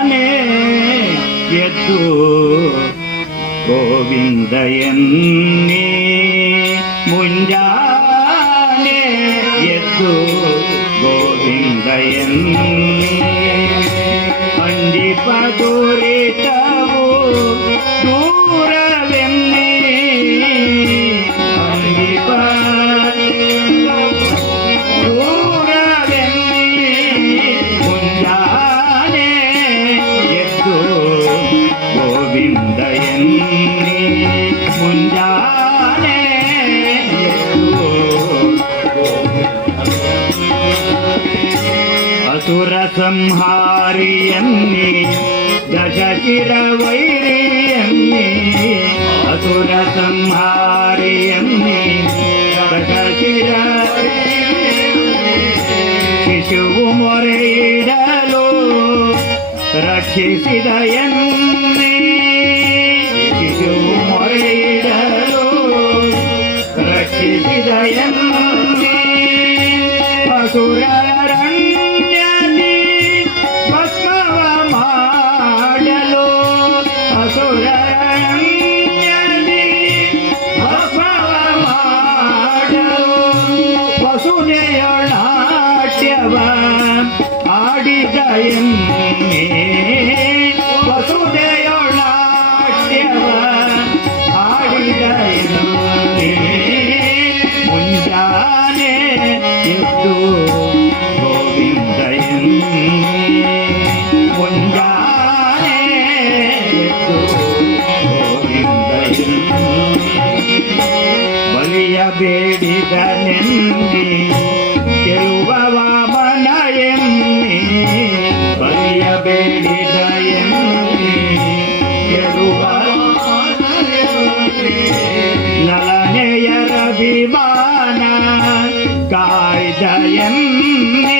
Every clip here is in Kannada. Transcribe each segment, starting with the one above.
ಗೋವಿಂದನೇ ಎದ್ದು ಗೋವಿಂದ ಎನ್ನಿ ಮುಂಜಾನೆ ಎದ್ದು ಗೋವಿಂದ ಎನ್ನಿ ಅಂಜಿಪದೂರಿ సంహారియన్ని దశశిర వైరియన్ని అసుర సంహారియన్ని దశశిర శిశువు మొరైడలో రక్షిసిదయన్ని ಬೇಡಿದ ನೆಮ್ಮಿ ಕೆರುವ ವಾಮನ ಎಮ್ಮಿ ಬಲಿಯ ಬೇಡಿದ ಎಮ್ಮಿ ನಲನೆಯರ ವಿಮಾನ ಕಾಯ್ದ ಎಮ್ಮಿ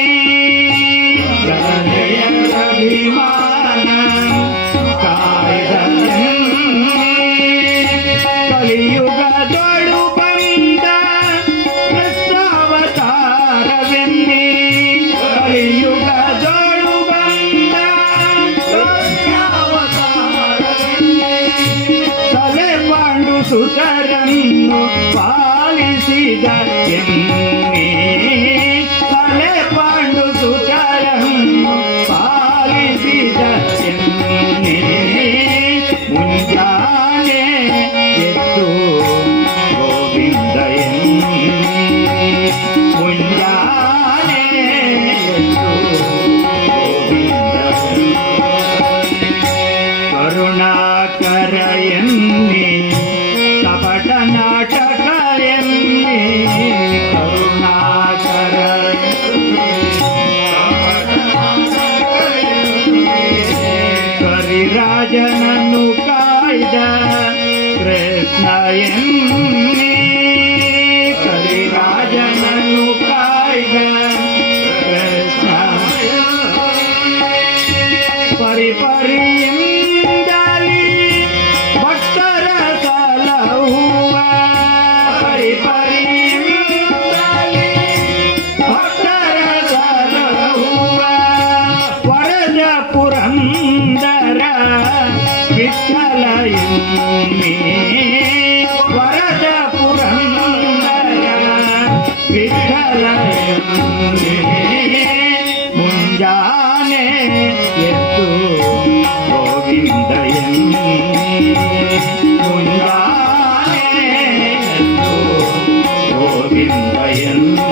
ભજનનું કાયદા કૃષ્ણ yen